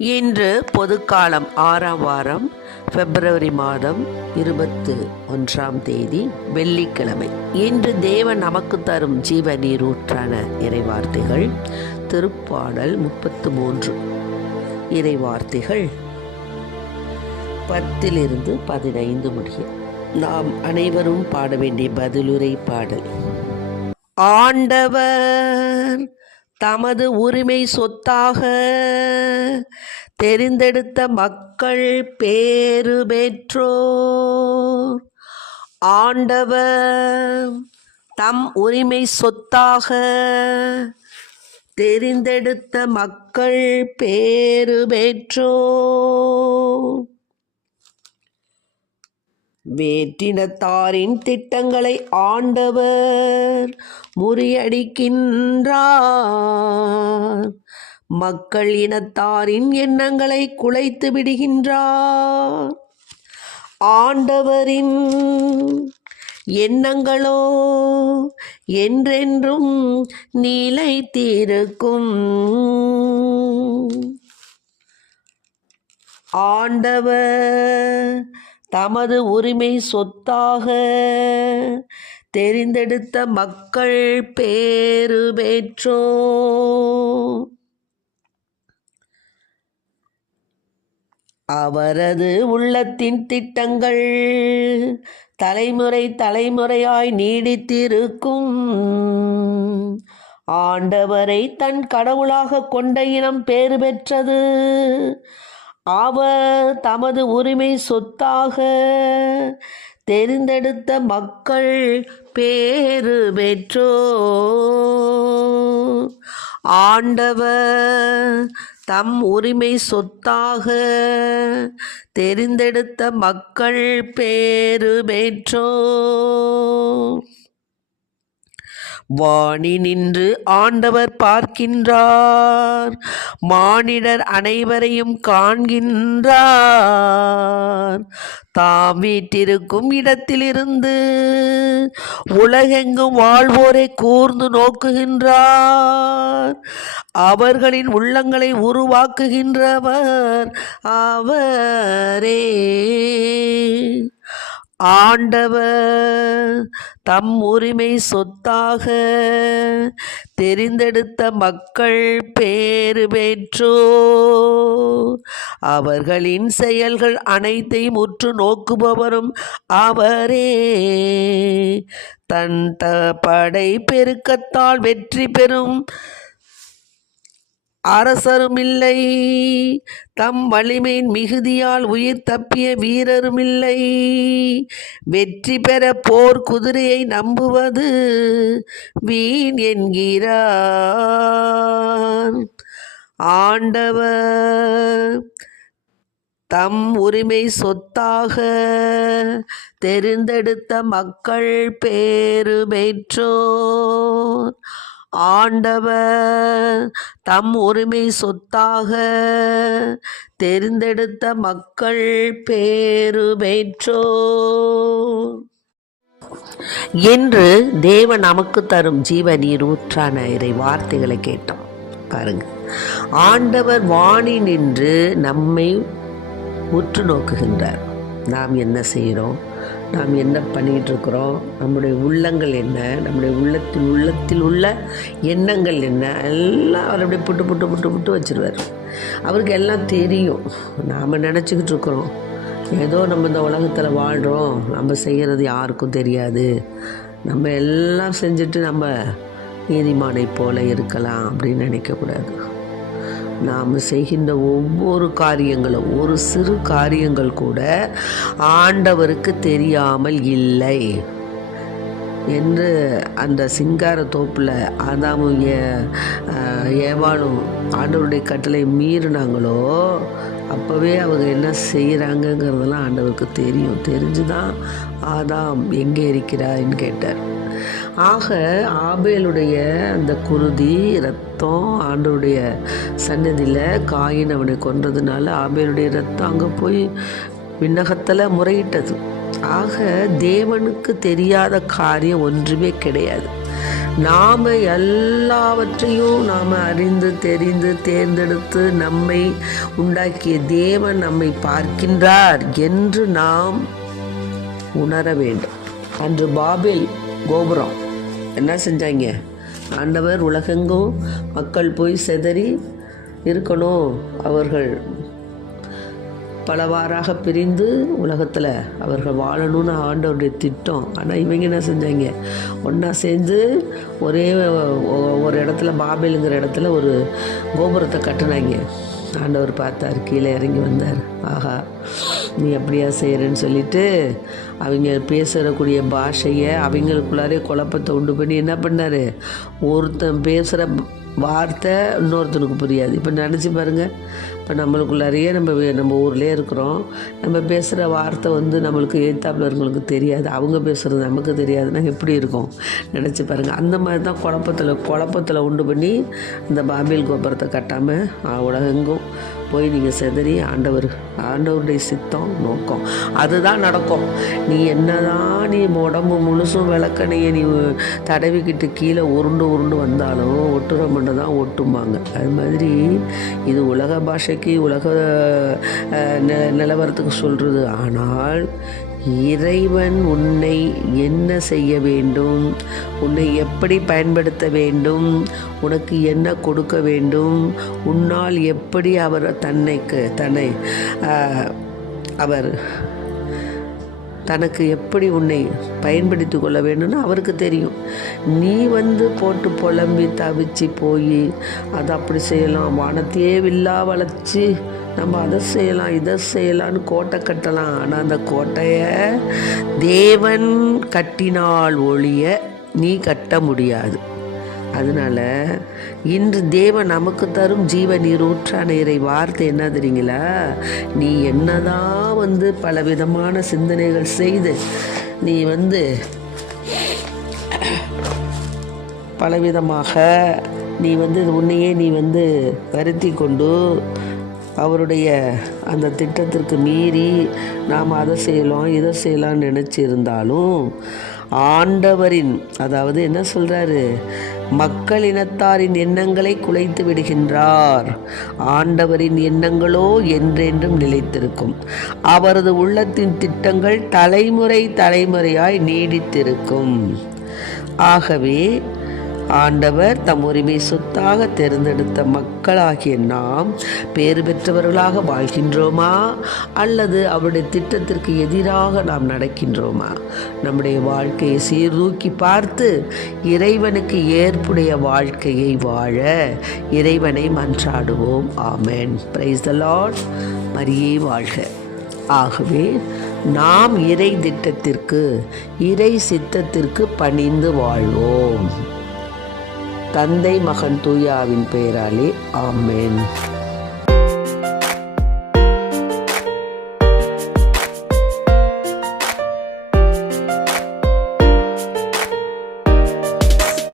இன்று பொதுக்காலம் 6ஆம் வாரம் பிப்ரவரி மாதம் 21ஆம் தேதி வெள்ளிக்கிழமை. இன்று தேவன் நமக்கு தரும் ஜீவ நீரூற்றான இறைவார்த்தைகள் திருப்பாடல் 33. இறைவார்த்தைகள் 10-15 முடிய நாம் அனைவரும் பாட வேண்டிய பதிலுரை பாடல். ஆண்டவர் தமது உரிமை சொத்தாக தெரிந்தெடுத்த மக்கள் பேறு பெற்றோர். ஆண்டவர் தம் உரிமை சொத்தாக தெரிந்தெடுத்த மக்கள் பேறு பெற்றோர். வேற்றினத்தாரின் திட்டங்களை ஆண்டவர் முறியடிக்கின்றார். மக்கள் இனத்தாரின் எண்ணங்களை குலைத்து விடுகின்றார். ஆண்டவரின் எண்ணங்களோ என்றென்றும் நிலைத்திருக்கும். ஆண்டவர் தமது உரிமை சொத்தாக தெரிந்தெடுத்த மக்கள் பேறு பெற்றோர். அவரது உள்ளத்தின் திட்டங்கள் தலைமுறை தலைமுறையாய் நீடித்திருக்கும். ஆண்டவரை தன் கடவுளாக கொண்ட இனம் பேறு பெற்றது. அவர் தமது உரிமை சொத்தாக தெரிந்தெடுத்த மக்கள் பேறு பெற்றோர். ஆண்டவர் தம் உரிமை சொத்தாக தெரிந்தெடுத்த மக்கள் பேறு பெற்றோர். வாணி நின்று ஆண்டவர் பார்க்கின்றார், மானிடர் அனைவரையும் காண்கின்றார். தாம் வீற்றிருக்கும் இடத்திலிருந்து உலகெங்கும் வாழ்வோரை கூர்ந்து நோக்குகின்றார். அவர்களின் உள்ளங்களை உருவாக்குகின்றவர் அவரே. ஆண்டவர் தம் உரிமை சொத்தாக தெரிந்தெடுத்த மக்கள் பேறு பெற்றோர். அவர்களின் செயல்கள் அனைத்தையும் உற்று நோக்குபவரும் அவரே. தன் படை பெருக்கத்தால் வெற்றி பெறும் அரசருமில்லை, தம் வலிமையின் மிகுதியால் உயிர் தப்பிய வீரருமில்லை. வெற்றி பெற போர் குதிரையை நம்புவது வீண் என்கிறார். ஆண்டவர் தம் உரிமை சொத்தாக தெரிந்தெடுத்த மக்கள் பேறு பெற்றோர். ஆண்டவர் தம் உரிமை சொத்தாக தெரிந்தெடுத்த மக்கள் பேறு பெற்றோர். இன்று தேவன் நமக்கு தரும் ஜீவ நீரூற்றான இறை வார்த்தைகளை கேட்டோம். பாருங்க, ஆண்டவர் வாணி நின்று நம்மை உற்று நோக்குகின்றார். நாம் என்ன செய்கிறோம், நாம் என்ன பண்ணிகிட்டு இருக்கிறோம், நம்முடைய உள்ளங்கள் என்ன, நம்முடைய உள்ளத்தில் உள்ள எண்ணங்கள் என்ன, எல்லாம் அவர் அப்படியே புட்டு புட்டு புட்டு புட்டு வச்சிருவார். அவருக்கு எல்லாம் தெரியும். நாம் நினச்சிக்கிட்டு இருக்கிறோம் ஏதோ நம்ம இந்த உலகத்தில் வாழ்கிறோம், நம்ம செய்கிறது யாருக்கும் தெரியாது, நம்ம எல்லாம் செஞ்சுட்டு நம்ம நீதிமானை போல இருக்கலாம் அப்படின்னு நினைக்கக்கூடாது. நாம் செய்கின்ற ஒவ்வொரு காரியங்களும், ஒரு சிறு காரியங்கள் கூட ஆண்டவருக்கு தெரியாமல் இல்லை என்று அந்த சிங்கார தோப்பில் ஆதாமும் ஏவாளும் ஆண்டவருடைய கட்டளை மீறினாங்களோ அப்போவே அவங்க என்ன செய்கிறாங்கங்கிறதெல்லாம் ஆண்டவருக்கு தெரியும். தெரிஞ்சுதான் ஆதாம் எங்கே இருக்கிறான்னு கேட்டார். ஆக ஆபேலுடைய அந்த குருதி ரத்தம் ஆண்டவருடைய சன்னதியில் காயின் அவனை கொன்றதுனால ஆபேலுடைய ரத்தம் அங்கே போய் விண்ணகத்தில் முறையிட்டது. ஆக தேவனுக்கு தெரியாத காரியம் ஒன்றுமே கிடையாது. நாம் எல்லாவற்றையும் நாம் அறிந்து தெரிந்து தேர்ந்தெடுத்து நம்மை உண்டாக்கிய தேவன் நம்மை பார்க்கின்றார் என்று நாம் உணர வேண்டும். அன்று பாபேல் கோபுரம் என்ன செஞ்சாங்க? ஆண்டவர் உலகெங்கும் மக்கள் போய் சிதறி இருக்கணும், அவர்கள் பலவாறாக பிரிந்து உலகத்தில் அவர்கள் வாழணும்னு ஆண்டவருடைய திட்டம். ஆனால் இவங்க என்ன செஞ்சாங்க? ஒன்றா சேர்ந்து ஒரே ஒரு இடத்துல, பாபேலுங்கிற இடத்துல ஒரு கோபுரத்தை கட்டினாங்க. ஆண்டவர் பார்த்தார், கீழே இறங்கி வந்தார். ஆஹா, நீ அப்படியா செய்கிறேன்னு சொல்லிட்டு அவங்க பேசுகிறக்கூடிய பாஷையை அவங்களுக்குள்ளாரே குழப்பத்தை உண்டு பண்ணி என்ன பண்ணார்? ஒருத்தன் பேசுகிற வார்த்தை இன்னொருத்தனுக்கு புரியாது. இப்போ நினச்சி பாருங்கள், இப்போ நம்மளுக்குள்ளாரையே நம்ம ஊர்லேயே இருக்கிறோம், நம்ம பேசுகிற வார்த்தை நம்மளுக்கு எதிர்த்தாப்புல இருக்கவங்களுக்கு தெரியாது, அவங்க பேசுகிறது நமக்கு தெரியாதுன்னா எப்படி இருக்கும்? நினச்சி பாருங்கள். அந்த மாதிரி தான் குழப்பத்தில் உண்டு பண்ணி இந்த பாபேல் கோபுரத்தை கட்டாமல் உலகெங்கும் போய் நீங்கள் சிதறி ஆண்டவருடைய சித்தம் நோக்கம் அதுதான் நடக்கும். நீ என்னதான் நீ உடம்பு முழுசும் விளக்கணையை நீ தடவிக்கிட்டு கீழே உருண்டு வந்தாலும் ஒட்டுற மட்டும் தான் ஒட்டுமாங்க. அது மாதிரி இது உலக பாஷைக்கு உலக நிலவரத்துக்கு சொல்கிறது. ஆனால் இறைவன் உன்னை என்ன செய்ய வேண்டும், உன்னை எப்படி பயன்படுத்த வேண்டும், உனக்கு என்ன கொடுக்க வேண்டும், உன்னால் எப்படி அவர் தனக்கு எப்படி உன்னை பயன்படுத்தி கொள்ள வேண்டும்னு அவருக்கு தெரியும். நீ போட்டு புலம்பி தவிச்சு போய் அதை அப்படி செய்யலாம், வானத்தையே வில்லா வளைச்சி நம்ம அதை செய்யலாம் இதை செய்யலான்னு கோட்டை கட்டலாம். ஆனால் அந்த கோட்டையை தேவன் கட்டினால் ஒழிய நீ கட்ட முடியாது. அதனால் இன்று தேவன் நமக்கு தரும் ஜீவ நீர் ஊற்றான இறை வார்த்தை என்ன தெரியுங்களா? நீ என்னதான் பலவிதமான சிந்தனைகள் செய்து நீ பலவிதமாக நீ உன்னையே நீ வருத்தி கொண்டு அவருடைய அந்த திட்டத்திற்கு மீறி நாம் அதை செய்யலாம் இதை செய்யலாம்னு நினச்சிருந்தாலும் ஆண்டவரின், அதாவது என்ன சொல்கிறாரு, மக்கள் இனத்தாரின் எண்ணங்களை குலைத்து விடுகின்றார். ஆண்டவரின் எண்ணங்களோ என்றென்றும் நிலைத்திருக்கும். அவரது உள்ளத்தின் திட்டங்கள் தலைமுறையாய் நீடித்திருக்கும். ஆகவே ஆண்டவர் தம் உரிமை சொத்தாக தேர்ந்தெடுத்த மக்களாகிய நாம் பேறு பெற்றவர்களாக வாழ்கின்றோமா அல்லது அவருடைய திட்டத்திற்கு எதிராக நாம் நடக்கின்றோமா? நம்முடைய வாழ்க்கையை சீர்தூக்கி பார்த்து இறைவனுக்கு ஏற்புடைய வாழ்க்கையை வாழ இறைவனை மன்றாடுவோம். ஆமென். Praise the Lord. மரியே வாழ்க. ஆகவே நாம் இறை திட்டத்திற்கு இறை சித்தத்திற்கு பணிந்து வாழ்வோம். தந்தை மகன் தூயாவின் பெயராலே ஆமென்.